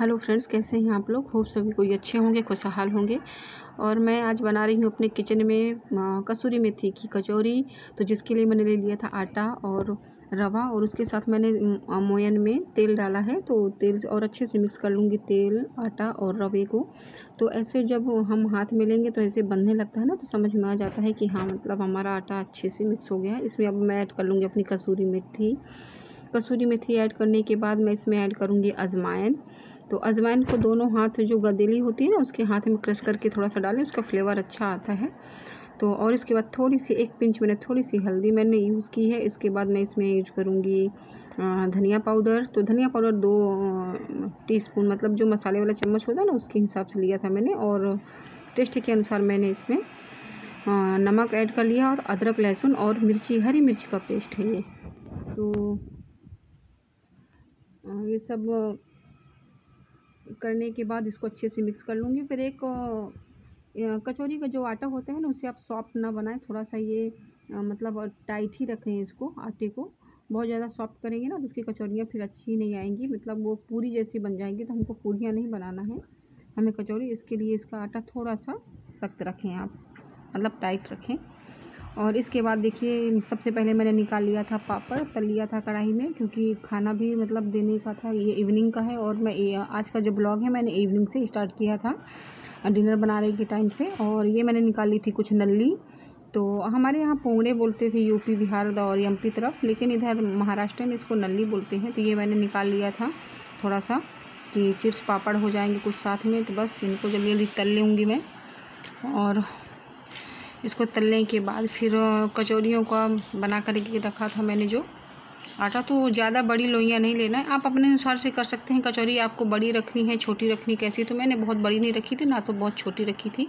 Hello friends, कैसे हैं आप लोग। होप सभी कोई अच्छे होंगे, खुशहाल होंगे। और मैं आज बना रही हूँ अपने किचन में कसूरी मेथी की कचौरी। तो जिसके लिए मैंने ले लिया था आटा और रवा, और उसके साथ मैंने मोयन में तेल डाला है। तो तेल से और अच्छे से मिक्स कर लूँगी तेल, आटा और रवे को। तो ऐसे जब हम हाथ में लेंगे तो ऐसे बंधने लगता है ना, तो समझ में आ जाता है कि हाँ, मतलब हमारा आटा अच्छे से मिक्स हो गया है। इसमें अब मैं ऐड कर लूँगी अपनी कसूरी मेथी। कसूरी मेथी ऐड करने के बाद मैं इसमें ऐड करूँगी अजवाइन। तो अजवाइन को दोनों हाथ, जो गदेली होती है ना, उसके हाथ में क्रश करके थोड़ा सा डालें, उसका फ्लेवर अच्छा आता है। तो और इसके बाद थोड़ी सी 1 पिंच मैंने थोड़ी सी हल्दी मैंने यूज़ की है। इसके बाद मैं इसमें यूज करूँगी धनिया पाउडर। तो धनिया पाउडर 2 टीस्पून, मतलब जो मसाले वाला चम्मच होता है ना, उसके हिसाब से लिया था मैंने। और टेस्ट के अनुसार मैंने इसमें नमक ऐड कर लिया, और अदरक, लहसुन और मिर्ची, हरी मिर्च का पेस्ट है ये। तो ये सब करने के बाद इसको अच्छे से मिक्स कर लूँगी। फिर एक कचौरी का जो आटा होता है ना, उसे आप सॉफ्ट ना बनाएं, थोड़ा सा ये मतलब टाइट ही रखें इसको, आटे को। बहुत ज़्यादा सॉफ्ट करेंगे ना तो उसकी कचौरियाँ फिर अच्छी नहीं आएंगी, मतलब वो पूरी जैसी बन जाएंगी। तो हमको पूरियाँ नहीं बनाना है हमें कचौरी, इसके लिए इसका आटा थोड़ा सा सख्त रखें आप, मतलब टाइट रखें। और इसके बाद देखिए, सबसे पहले मैंने निकाल लिया था पापड़, तल लिया था कढ़ाई में, क्योंकि खाना भी मतलब देने का था। ये इवनिंग का है, और मैं आज का जो ब्लॉग है मैंने इवनिंग से स्टार्ट किया था, डिनर बनाने के टाइम से। और ये मैंने निकाल ली थी कुछ नल्ली। तो हमारे यहाँ पोंगड़े बोलते थे यूपी, बिहार और एमपी तरफ, लेकिन इधर महाराष्ट्र में इसको नल्ली बोलते हैं। तो ये मैंने निकाल लिया था थोड़ा सा, कि चिप्स पापड़ हो जाएंगे कुछ साथ में। तो बस इनको जल्दी जल्दी तल लूँगी मैं। और इसको तलने के बाद फिर कचौरियों का बना कर के रखा था मैंने जो आटा। तो ज़्यादा बड़ी लोइयाँ नहीं लेना है, आप अपने अनुसार से कर सकते हैं। कचौरी आपको बड़ी रखनी है, छोटी रखनी कैसी। तो मैंने बहुत बड़ी नहीं रखी थी ना, तो बहुत छोटी रखी थी,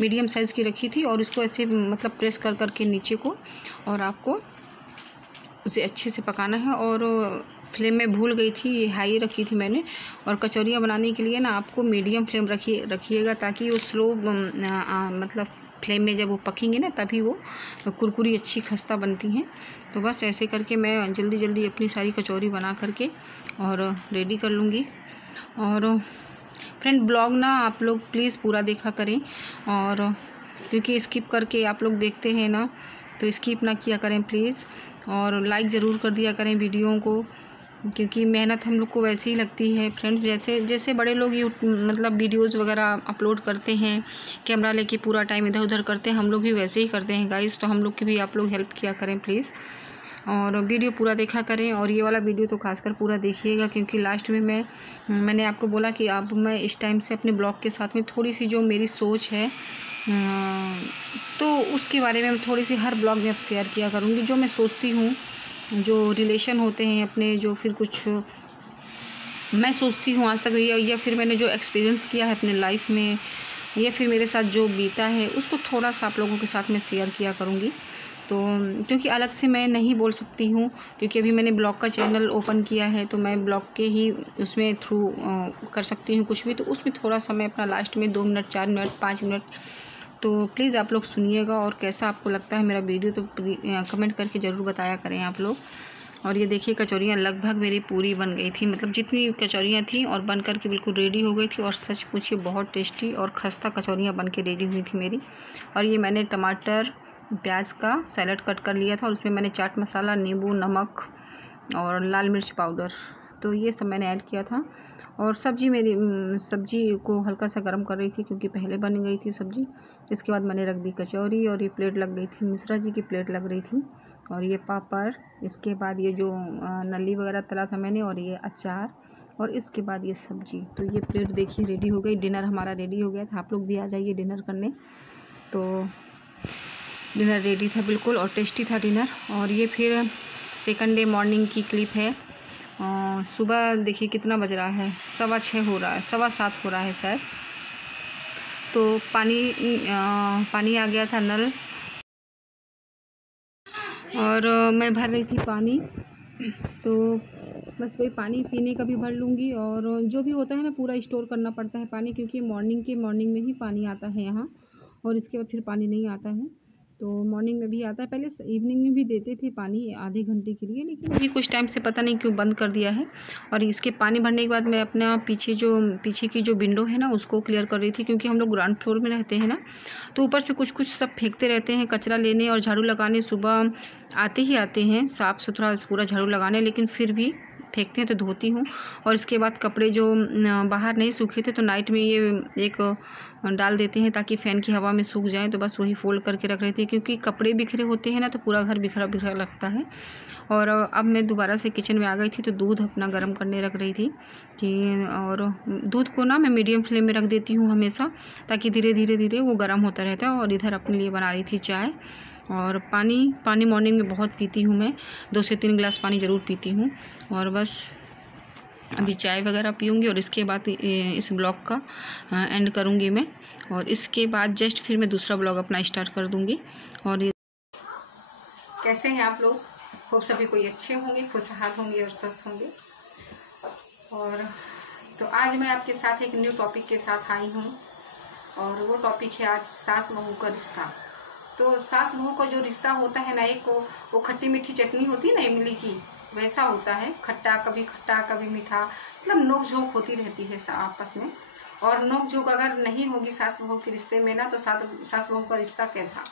मीडियम साइज़ की रखी थी। और इसको ऐसे मतलब प्रेस कर कर के नीचे को, और आपको उसे अच्छे से पकाना है। और फ्लेम में भूल गई थी, हाई रखी थी मैंने। और कचौरियाँ बनाने के लिए ना आपको मीडियम फ्लेम रखिएगा, ताकि वो स्लो मतलब फ्लेम में जब वो पकेंगे ना, तभी वो कुरकुरी अच्छी खस्ता बनती हैं। तो बस ऐसे करके मैं जल्दी जल्दी अपनी सारी कचौरी बना करके और रेडी कर लूँगी। और फ्रेंड, ब्लॉग ना आप लोग प्लीज़ पूरा देखा करें, और क्योंकि स्किप करके आप लोग देखते हैं ना, तो स्किप ना किया करें प्लीज़। और लाइक ज़रूर कर दिया करें वीडियो को, क्योंकि मेहनत हम लोग को वैसे ही लगती है फ्रेंड्स। जैसे जैसे बड़े लोग मतलब वीडियोज़ वगैरह अपलोड करते हैं, कैमरा लेके पूरा टाइम इधर उधर करते हैं, हम लोग भी वैसे ही करते हैं गाइस। तो हम लोग की भी आप लोग हेल्प किया करें प्लीज़, और वीडियो पूरा देखा करें। और ये वाला वीडियो तो खासकर पूरा देखिएगा, क्योंकि लास्ट में मैंने आपको बोला कि अब मैं इस टाइम से अपने ब्लॉग के साथ में थोड़ी सी जो मेरी सोच है, तो उसके बारे में थोड़ी सी हर ब्लॉग में अब शेयर किया करूँगी, जो मैं सोचती हूँ, जो रिलेशन होते हैं अपने, जो फिर कुछ मैं सोचती हूँ आज तक, या फिर मैंने जो एक्सपीरियंस किया है अपने लाइफ में, या फिर मेरे साथ जो बीता है, उसको थोड़ा सा आप लोगों के साथ में शेयर किया करूँगी। तो क्योंकि अलग से मैं नहीं बोल सकती हूँ, क्योंकि अभी मैंने ब्लॉग का चैनल ओपन किया है, तो मैं ब्लॉग के ही उसमें थ्रू कर सकती हूँ कुछ भी। तो उसमें थोड़ा सा मैं अपना लास्ट में 2 मिनट, 4 मिनट, 5 मिनट, तो प्लीज़ आप लोग सुनिएगा। और कैसा आपको लगता है मेरा वीडियो, तो कमेंट करके ज़रूर बताया करें आप लोग। और ये देखिए, कचौरियाँ लगभग मेरी पूरी बन गई थी, मतलब जितनी कचौरियाँ थी, और बन कर के बिल्कुल रेडी हो गई थी। और सच पूछिए, बहुत टेस्टी और खस्ता कचौरियाँ बन के रेडी हुई थी मेरी। और ये मैंने टमाटर प्याज का सैलेड कट कर लिया था, और उसमें मैंने चाट मसाला, नींबू, नमक और लाल मिर्च पाउडर, तो ये सब मैंने ऐड किया था। और सब्जी को हल्का सा गर्म कर रही थी, क्योंकि पहले बन गई थी सब्जी। इसके बाद मैंने रख दी कचौरी, और ये प्लेट लग गई थी, मिश्रा जी की प्लेट लग रही थी। और ये पापड़, इसके बाद ये जो नली वगैरह तला था मैंने, और ये अचार, और इसके बाद ये सब्जी। तो ये प्लेट देखिए रेडी हो गई, डिनर हमारा रेडी हो गया था। आप लोग भी आ जाइए डिनर करने। तो डिनर रेडी था बिल्कुल, और टेस्टी था डिनर। और ये फिर सेकंड डे मॉर्निंग की क्लिप है। सुबह देखिए कितना बज रहा है, 6:15 हो रहा है, 7:15 हो रहा है शायद। तो पानी आ गया था नल, और मैं भर रही थी पानी। तो बस वही पानी पीने का भी भर लूँगी, और जो भी होता है ना, पूरा स्टोर करना पड़ता है पानी, क्योंकि मॉर्निंग में ही पानी आता है यहाँ, और इसके बाद फिर पानी नहीं आता है। तो मॉर्निंग में भी आता है, पहले इवनिंग में भी देते थे पानी आधे घंटे के लिए, लेकिन अभी कुछ टाइम से पता नहीं क्यों बंद कर दिया है। और इसके पानी भरने के बाद मैं अपना पीछे की जो विंडो है ना उसको क्लियर कर रही थी, क्योंकि हम लोग ग्राउंड फ्लोर में रहते हैं ना, तो ऊपर से कुछ सब फेंकते रहते हैं कचरा लेने और झाड़ू लगाने। सुबह आते ही आते हैं साफ़ सुथरा पूरा झाड़ू लगाने, लेकिन फिर भी फेंकते हैं तो धोती हूँ। और इसके बाद कपड़े जो बाहर नहीं सूखे थे तो नाइट में ये एक डाल देते हैं ताकि फ़ैन की हवा में सूख जाए, तो बस वही फोल्ड करके रख रही थी, क्योंकि कपड़े बिखरे होते हैं ना तो पूरा घर बिखरा बिखरा लगता है। और अब मैं दोबारा से किचन में आ गई थी तो दूध अपना गर्म करने रख रही थी कि, और दूध को ना मैं मीडियम फ्लेम में रख देती हूँ हमेशा, ताकि धीरे धीरे वो गर्म होता रहता है। और इधर अपने लिए बना रही थी चाय। और पानी मॉर्निंग में बहुत पीती हूँ मैं, 2 से 3 गिलास पानी ज़रूर पीती हूँ। और बस अभी चाय वगैरह पीऊँगी और इसके बाद इस ब्लॉग का एंड करूँगी मैं, और इसके बाद जस्ट फिर मैं दूसरा ब्लॉग अपना स्टार्ट कर दूँगी। और कैसे हैं आप लोग? खूब सभी कोई अच्छे होंगे, खुशहाल होंगे और स्वस्थ होंगे। और तो आज मैं आपके साथ एक न्यू टॉपिक के साथ आई हूँ, और वो टॉपिक है आज सास बहू का रिश्ता। तो सास बहू का जो रिश्ता होता है ना, एक वो खट्टी मीठी चटनी होती है ना इमली की, वैसा होता है। खट्टा कभी मीठा, मतलब नोक झोंक होती रहती है आपस में। और नोक झोंक अगर नहीं होगी सास बहू के रिश्ते में ना, तो सास बहू का रिश्ता कैसा,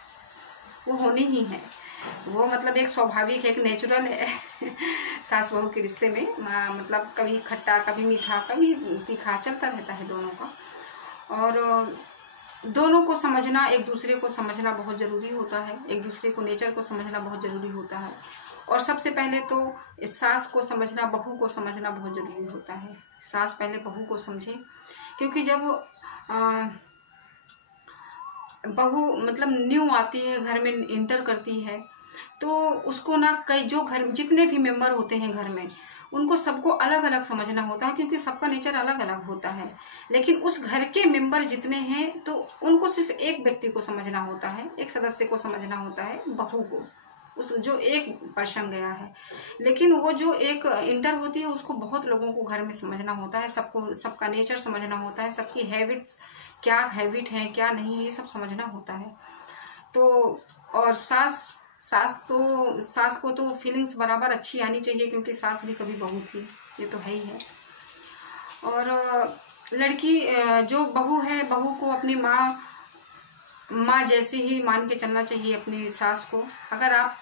वो होनी ही है। वो मतलब एक स्वाभाविक एक नेचुरल है सास बहू के रिश्ते में। मतलब कभी खट्टा कभी मीठा कभी तीखा चलता रहता है दोनों का। और दोनों को समझना, एक दूसरे को समझना बहुत ज़रूरी होता है, एक दूसरे को नेचर को समझना बहुत ज़रूरी होता है। और सबसे पहले तो सास को समझना, बहू को समझना बहुत ज़रूरी होता है। सास पहले बहू को समझे, क्योंकि जब बहू मतलब न्यू आती है घर में, इंटर करती है, तो उसको ना जो घर जितने भी मेंबर होते हैं घर में, उनको सबको अलग अलग समझना होता है, क्योंकि सबका नेचर अलग अलग होता है। लेकिन उस घर के मेंबर जितने हैं तो उनको सिर्फ एक व्यक्ति को समझना होता है, एक सदस्य को समझना होता है, बहू को, उस जो एक पर्सन गया है। लेकिन वो जो एक इंटर होती है उसको बहुत लोगों को घर में समझना होता है, सबको सबका नेचर समझना होता है, सबकी हैबिट्स क्या हैबिट है क्या नहीं, ये सब समझना होता है। तो और सास को तो फीलिंग्स बराबर अच्छी आनी चाहिए, क्योंकि सास भी कभी बहू थी, ये तो है ही है। और लड़की जो बहू है, बहू को अपनी माँ जैसे ही मान के चलना चाहिए अपनी सास को। अगर आप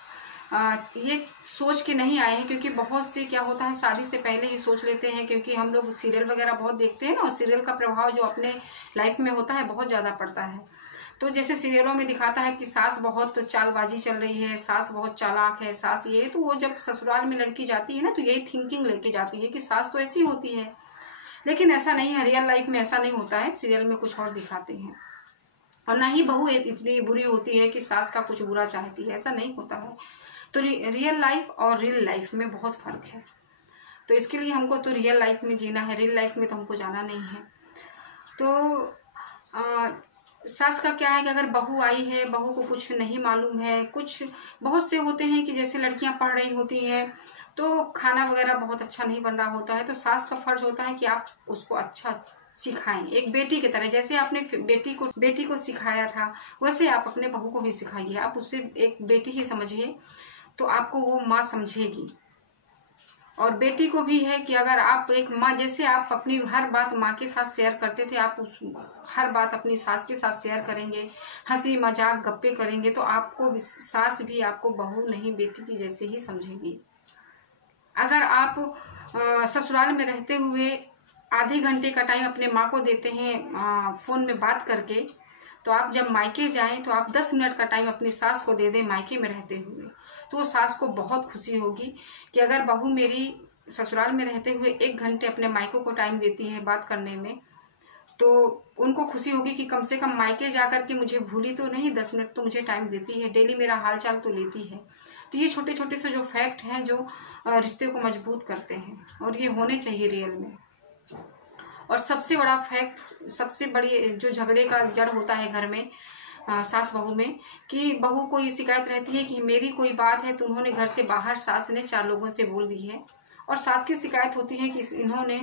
ये सोच के नहीं आए हैं, क्योंकि बहुत से क्या होता है शादी से पहले ही सोच लेते हैं, क्योंकि हम लोग सीरियल वगैरह बहुत देखते हैं ना, और सीरियल का प्रभाव जो अपने लाइफ में होता है बहुत ज़्यादा पड़ता है। तो जैसे सीरियलों में दिखाता है कि सास बहुत चालबाजी चल रही है, सास बहुत चालाक है, सास ये, तो वो जब ससुराल में लड़की जाती है ना तो यही थिंकिंग लेके जाती है कि सास तो ऐसी होती है। लेकिन ऐसा नहीं है, रियल लाइफ में ऐसा नहीं होता है, सीरियल में कुछ और दिखाते हैं। और ना ही बहू इतनी बुरी होती है कि सास का कुछ बुरा चाहती है, ऐसा नहीं होता है। तो रियल लाइफ और रियल लाइफ में बहुत फर्क है। तो इसके लिए हमको तो रियल लाइफ में जीना है, रियल लाइफ में तो हमको जाना नहीं है। तो सास का क्या है कि अगर बहू आई है, बहू को कुछ नहीं मालूम है, कुछ बहुत से होते हैं कि जैसे लड़कियां पढ़ रही होती हैं तो खाना वगैरह बहुत अच्छा नहीं बन रहा होता है, तो सास का फर्ज होता है कि आप उसको अच्छा सिखाएं, एक बेटी की तरह। जैसे आपने बेटी को सिखाया था, वैसे आप अपने बहू को भी सिखाइए। आप उसे एक बेटी ही समझिए, तो आपको वो माँ समझेगी। और बेटी को भी है कि अगर आप एक माँ, जैसे आप अपनी हर बात माँ के साथ शेयर करते थे, आप उस हर बात अपनी सास के साथ शेयर करेंगे, हंसी मजाक गप्पे करेंगे, तो आपको सास भी आपको बहू नहीं बेटी की जैसे ही समझेगी। अगर आप ससुराल में रहते हुए आधे घंटे का टाइम अपने माँ को देते हैं फ़ोन में बात करके, तो आप जब मायके जाएं तो आप 10 मिनट का टाइम अपनी सास को दे दें मायके में रहते हुए, तो सास को बहुत खुशी होगी कि अगर बहू मेरी ससुराल में रहते हुए 1 घंटे अपने मायकों को टाइम देती है बात करने में, तो उनको खुशी होगी कि कम से कम मायके जाकर के मुझे भूली तो नहीं, 10 मिनट तो मुझे टाइम देती है, डेली मेरा हाल चाल तो लेती है। तो ये छोटे छोटे से जो फैक्ट हैं जो रिश्ते को मजबूत करते हैं, और ये होने चाहिए रियल में। और सबसे बड़ा फैक्ट, सबसे बड़ी जो झगड़े का जड़ होता है घर में सास बहू में, कि बहू को ये शिकायत रहती है कि मेरी कोई बात है तो उन्होंने घर से बाहर सास ने 4 लोगों से बोल दी है। और सास की शिकायत होती है कि इन्होंने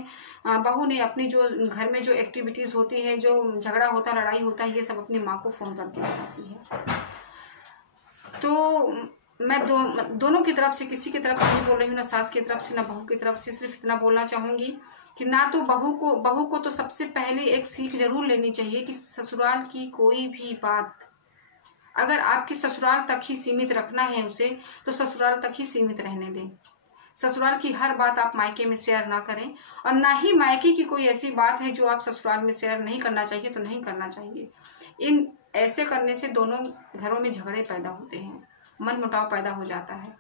बहू ने अपनी जो घर में जो एक्टिविटीज़ होती है, जो झगड़ा होता है, लड़ाई होता है, ये सब अपनी माँ को फ़ोन करके बताती है। तो मैं दोनों की तरफ से, किसी की तरफ से नहीं बोल रही हूँ, ना सास की तरफ से ना बहू की तरफ से, सिर्फ इतना बोलना चाहूंगी कि ना तो बहू को तो सबसे पहले एक सीख जरूर लेनी चाहिए कि ससुराल की कोई भी बात अगर आपकी ससुराल तक ही सीमित रखना है उसे, तो ससुराल तक ही सीमित रहने दें। ससुराल की हर बात आप मायके में शेयर ना करें, और ना ही मायके की कोई ऐसी बात है जो आप ससुराल में शेयर नहीं करना चाहिए तो नहीं करना चाहिए। इन ऐसे करने से दोनों घरों में झगड़े पैदा होते हैं, मनमुटाव पैदा हो जाता है।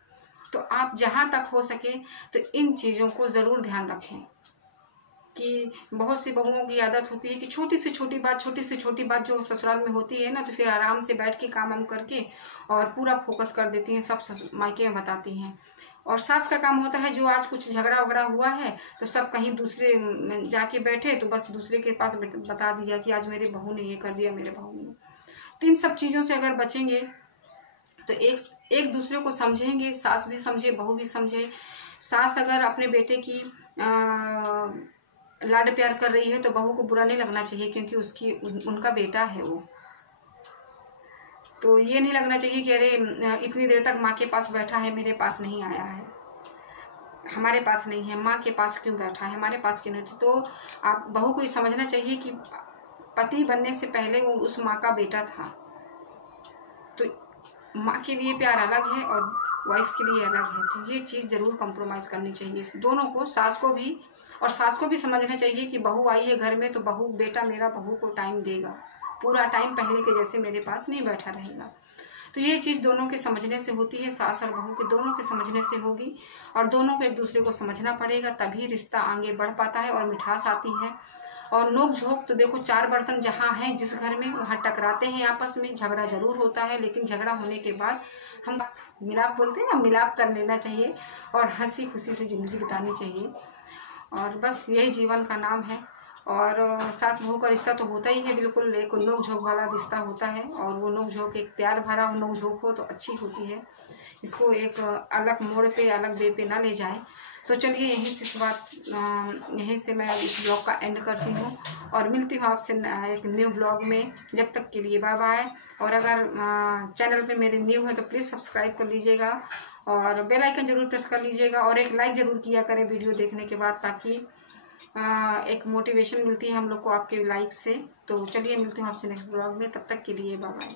तो आप जहां तक हो सके तो इन चीज़ों को ज़रूर ध्यान रखें कि बहुत सी बहुओं की आदत होती है कि छोटी से छोटी बात जो ससुराल में होती है ना, तो फिर आराम से बैठ के काम वाम करके और पूरा फोकस कर देती हैं, सब मायके में बताती हैं। और सास का काम होता है जो आज कुछ झगड़ा वगड़ा हुआ है तो सब कहीं दूसरे जाके बैठे तो बस दूसरे के पास बता दिया कि आज मेरे बहू ने ये कर दिया, मेरे बहू ने। तो इन सब चीज़ों से अगर बचेंगे तो एक दूसरे को समझेंगे, सास भी समझे बहू भी समझे। सास अगर अपने बेटे की लाड प्यार कर रही है तो बहू को बुरा नहीं लगना चाहिए, क्योंकि उनका बेटा है वो। तो ये नहीं लगना चाहिए कि अरे इतनी देर तक माँ के पास बैठा है, मेरे पास नहीं आया है, हमारे पास नहीं है, माँ के पास क्यों बैठा है, हमारे पास क्यों नहीं। तो आप बहू को ये समझना चाहिए कि पति बनने से पहले वो उस माँ का बेटा था। तो माँ के लिए प्यार अलग है और वाइफ के लिए अलग है। तो ये चीज़ ज़रूर कॉम्प्रोमाइज़ करनी चाहिए दोनों को, सास को भी। और सास को भी समझना चाहिए कि बहू आई है घर में तो बहू, बेटा मेरा बहू को टाइम देगा, पूरा टाइम पहले के जैसे मेरे पास नहीं बैठा रहेगा। तो ये चीज़ दोनों के समझने से होती है, सास और बहू के दोनों के समझने से होगी। और दोनों को एक दूसरे को समझना पड़ेगा, तभी रिश्ता आगे बढ़ पाता है और मिठास आती है। और नोक झोंक तो देखो, चार बर्तन जहाँ हैं जिस घर में, वहाँ टकराते हैं आपस में, झगड़ा जरूर होता है, लेकिन झगड़ा होने के बाद हम मिलाप बोलते हैं ना, मिलाप कर लेना चाहिए और हंसी खुशी से ज़िंदगी बितानी चाहिए। और बस यही जीवन का नाम है। और सास बहू का रिश्ता तो होता ही है, बिल्कुल एक नोक झोंक वाला रिश्ता होता है। और वो नोक झोंक एक प्यार भरा हो, नोक झोंक हो तो अच्छी होती है। इसको एक अलग मोड़ पे, अलग वे पे ना ले जाएं। तो चलिए यहीं से मैं इस ब्लॉग का एंड करती हूँ और मिलती हूँ आपसे एक न्यू ब्लॉग में। जब तक के लिए बाय बाय। और अगर चैनल पे मेरे न्यू है तो प्लीज़ सब्सक्राइब कर लीजिएगा और बेल आइकन जरूर प्रेस कर लीजिएगा और एक लाइक ज़रूर किया करें वीडियो देखने के बाद, ताकि एक मोटिवेशन मिलती है हम लोग को आपके लाइक से। तो चलिए मिलती हूँ आपसे नेक्स्ट ब्लॉग में, तब तक के लिए बाय बाय।